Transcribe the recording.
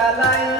salai